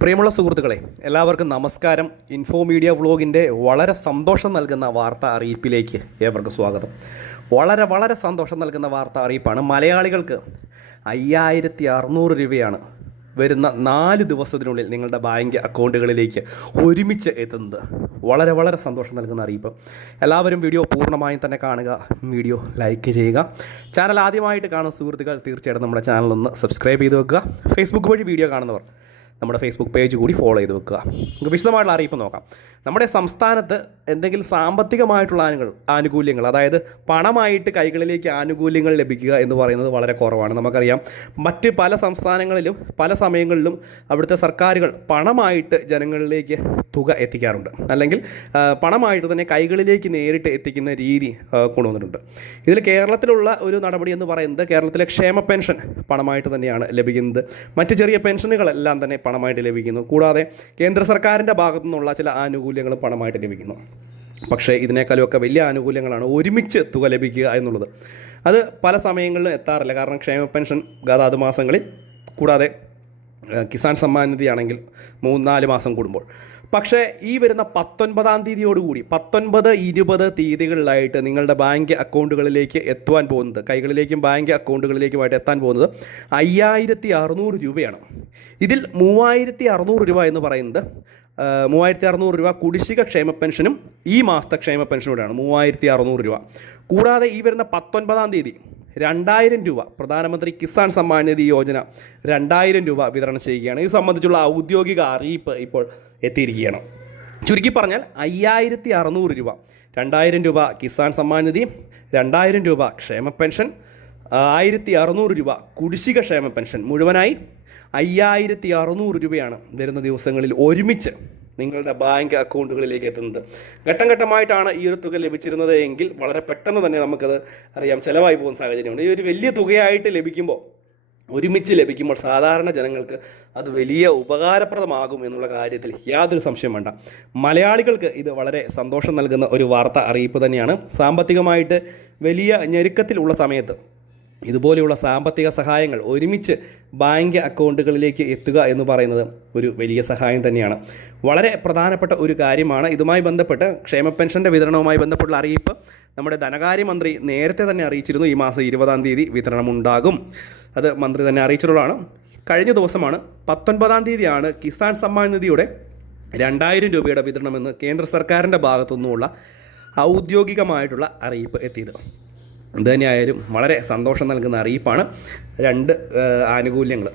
പ്രിയമുള്ള സുഹൃത്തുക്കളെ എല്ലാവർക്കും നമസ്കാരം. ഇൻഫോ മീഡിയ വ്ളോഗിന്റെ വളരെ സന്തോഷം നൽകുന്ന വാർത്താ അറിയിപ്പിലേക്ക് ഏവർക്കും സ്വാഗതം. വളരെ വളരെ സന്തോഷം നൽകുന്ന വാർത്താ അറിയിപ്പാണ്. മലയാളികൾക്ക് അയ്യായിരത്തി അറുന്നൂറ് രൂപയാണ് വരുന്ന നാല് ദിവസത്തിനുള്ളിൽ നിങ്ങളുടെ ബാങ്ക് അക്കൗണ്ടുകളിലേക്ക് ഒരുമിച്ച് എത്തുന്നത്. വളരെ വളരെ സന്തോഷം നൽകുന്ന അറിയിപ്പ്. എല്ലാവരും വീഡിയോ പൂർണമായും തന്നെ കാണുക വീഡിയോ ലൈക്ക് ചെയ്യുക. ചാനൽ ആദ്യമായിട്ട് കാണുന്ന സുഹൃത്തുക്കൾ തീർച്ചയായിട്ടും നമ്മുടെ ചാനലൊന്ന് സബ്സ്ക്രൈബ് ചെയ്ത് വെക്കുക. ഫേസ്ബുക്ക് വഴി വീഡിയോ കാണുന്നവർ നമ്മുടെ ഫേസ്ബുക്ക് പേജ് കൂടി ഫോളോ ചെയ്ത് വെക്കുക. നമുക്ക് വിശദമായിട്ടുള്ള അറിയിപ്പ് നോക്കാം. നമ്മുടെ സംസ്ഥാനത്ത് എന്തെങ്കിലും സാമ്പത്തികമായിട്ടുള്ള ആനുകൾ ആനുകൂല്യങ്ങൾ അതായത് പണമായിട്ട് കൈകളിലേക്ക് ആനുകൂല്യങ്ങൾ ലഭിക്കുക എന്ന് പറയുന്നത് വളരെ കുറവാണ്. നമുക്കറിയാം മറ്റ് പല സംസ്ഥാനങ്ങളിലും പല സമയങ്ങളിലും അവിടുത്തെ സർക്കാരുകൾ പണമായിട്ട് ജനങ്ങളിലേക്ക് തുക എത്തിക്കാറുണ്ട്. അല്ലെങ്കിൽ പണമായിട്ട് തന്നെ കൈകളിലേക്ക് നേരിട്ട് എത്തിക്കുന്ന രീതി കൊണ്ടുവന്നിട്ടുണ്ട്. ഇതിൽ കേരളത്തിലുള്ള ഒരു നടപടി എന്ന് പറയുന്നത് കേരളത്തിലെ ക്ഷേമ പെൻഷൻ പണമായിട്ട് തന്നെയാണ് ലഭിക്കുന്നത്. മറ്റ് ചെറിയ പെൻഷനുകളെല്ലാം തന്നെ പണമായിട്ട് ലഭിക്കുന്നു. കൂടാതെ കേന്ദ്ര സർക്കാരിന്റെ ഭാഗത്തു നിന്നുള്ള ചില ആനുകൂല്യങ്ങളും പണമായിട്ട് ലഭിക്കുന്നു. പക്ഷേ ഇതിനേക്കാളുമൊക്കെ വലിയ ആനുകൂല്യങ്ങളാണ് ഒരുമിച്ച് തുക ലഭിക്കുക എന്നുള്ളത്. അത് പല സമയങ്ങളിലും എത്താറില്ല. കാരണം ക്ഷേമ പെൻഷൻ ഗതാത് മാസങ്ങളിൽ കൂടാതെ കിസാൻ സമ്മാൻ മൂന്ന് നാല് മാസം കൂടുമ്പോൾ. പക്ഷേ ഈ വരുന്ന പത്തൊൻപതാം തീയതിയോടുകൂടി പത്തൊൻപത് ഇരുപത് തീയതികളിലായിട്ട് നിങ്ങളുടെ ബാങ്ക് അക്കൗണ്ടുകളിലേക്ക് എത്തുവാൻ പോകുന്നത് കൈകളിലേക്കും ബാങ്ക് അക്കൗണ്ടുകളിലേക്കുമായിട്ട് എത്താൻ പോകുന്നത് അയ്യായിരത്തി അറുന്നൂറ് രൂപയാണ്. ഇതിൽ മൂവായിരത്തി അറുന്നൂറ് രൂപ എന്ന് പറയുന്നത് മൂവായിരത്തി അറുന്നൂറ് രൂപ കുടിശ്ശിക ക്ഷേമ പെൻഷനും ഈ മാസത്തെ ക്ഷേമ പെൻഷനും കൂടെയാണ് മൂവായിരത്തി അറുന്നൂറ് രൂപ. കൂടാതെ ഈ വരുന്ന പത്തൊൻപതാം തീയതി രണ്ടായിരം രൂപ. പ്രധാനമന്ത്രി കിസാൻ സമ്മാൻ നിധി യോജന രണ്ടായിരം രൂപ വിതരണം ചെയ്യുകയാണ്. ഇത് സംബന്ധിച്ചുള്ള ഔദ്യോഗിക അറിയിപ്പ് ഇപ്പോൾ എത്തിയിരിക്കുകയാണ്. ചുരുക്കി പറഞ്ഞാൽ അയ്യായിരത്തി അറുന്നൂറ് രൂപ. രണ്ടായിരം രൂപ കിസാൻ സമ്മാൻ നിധി രണ്ടായിരം രൂപ ക്ഷേമ പെൻഷൻ ആയിരത്തി അറുന്നൂറ് രൂപ കുടിശ്ശിക ക്ഷേമ പെൻഷൻ മുഴുവനായി അയ്യായിരത്തി അറുന്നൂറ് രൂപയാണ് വരുന്ന ദിവസങ്ങളിൽ ഒരുമിച്ച് നിങ്ങളുടെ ബാങ്ക് അക്കൗണ്ടുകളിലേക്ക് എത്തുന്നത്. ഘട്ടം ഘട്ടമായിട്ടാണ് ഈ ഒരു തുക ലഭിച്ചിരുന്നത് എങ്കിൽ വളരെ പെട്ടെന്ന് തന്നെ നമുക്കത് അറിയാം. ചിലവായി പോകുന്ന സാഹചര്യമുണ്ട്. ഈ ഒരു വലിയ തുകയായിട്ട് ലഭിക്കുമ്പോൾ ഒരുമിച്ച് ലഭിക്കുമ്പോൾ സാധാരണ ജനങ്ങൾക്ക് അത് വലിയ ഉപകാരപ്രദമാകും എന്നുള്ള കാര്യത്തിൽ യാതൊരു സംശയം വേണ്ട. മലയാളികൾക്ക് ഇത് വളരെ സന്തോഷം നൽകുന്ന ഒരു വാർത്ത അറിയിപ്പ് തന്നെയാണ്. സാമ്പത്തികമായിട്ട് വലിയ ഞെരുക്കത്തിലുള്ള സമയത്ത് ഇതുപോലെയുള്ള സാമ്പത്തിക സഹായങ്ങൾ ഒരുമിച്ച് ബാങ്ക് അക്കൗണ്ടുകളിലേക്ക് എത്തുക എന്ന് പറയുന്നത് ഒരു വലിയ സഹായം തന്നെയാണ്. വളരെ പ്രധാനപ്പെട്ട ഒരു കാര്യമാണ്. ഇതുമായി ബന്ധപ്പെട്ട് ക്ഷേമ പെൻഷന്റെ വിതരണവുമായി ബന്ധപ്പെട്ടുള്ള അറിയിപ്പ് നമ്മുടെ ധനകാര്യമന്ത്രി നേരത്തെ തന്നെ അറിയിച്ചിരുന്നു. ഈ മാസം ഇരുപതാം തീയതി വിതരണമുണ്ടാകും. അത് മന്ത്രി തന്നെ അറിയിച്ചിട്ടുള്ളതാണ്. കഴിഞ്ഞ ദിവസമാണ് പത്തൊൻപതാം തീയതിയാണ് കിസാൻ സമ്മാൻ നിധിയുടെ രണ്ടായിരം രൂപയുടെ വിതരണമെന്ന് കേന്ദ്ര സർക്കാരിന്റെ ഭാഗത്തു നിന്നുമുള്ള ഔദ്യോഗികമായിട്ടുള്ള അറിയിപ്പ് എത്തിയത്. ഇത് വളരെ സന്തോഷം നൽകുന്ന അറിയിപ്പാണ്. രണ്ട് ആനുകൂല്യങ്ങൾ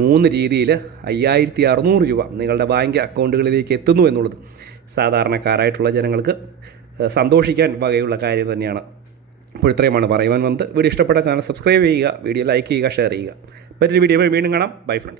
മൂന്ന് രീതിയിൽ അയ്യായിരത്തി അറുന്നൂറ് രൂപ നിങ്ങളുടെ ബാങ്ക് അക്കൗണ്ടുകളിലേക്ക് എത്തുന്നു എന്നുള്ളത് സാധാരണക്കാരായിട്ടുള്ള ജനങ്ങൾക്ക് സന്തോഷിക്കാൻ വകയുള്ള കാര്യം തന്നെയാണ്. അപ്പോൾ ഇത്രയുമാണ് പറയുവാൻ വന്നത്. വീഡിയോ ഇഷ്ടപ്പെട്ട ചാനൽ സബ്സ്ക്രൈബ് ചെയ്യുക വീഡിയോ ലൈക്ക് ചെയ്യുക ഷെയർ ചെയ്യുക. മറ്റൊരു വീഡിയോ വീണ്ടും കാണാം. Bye friends.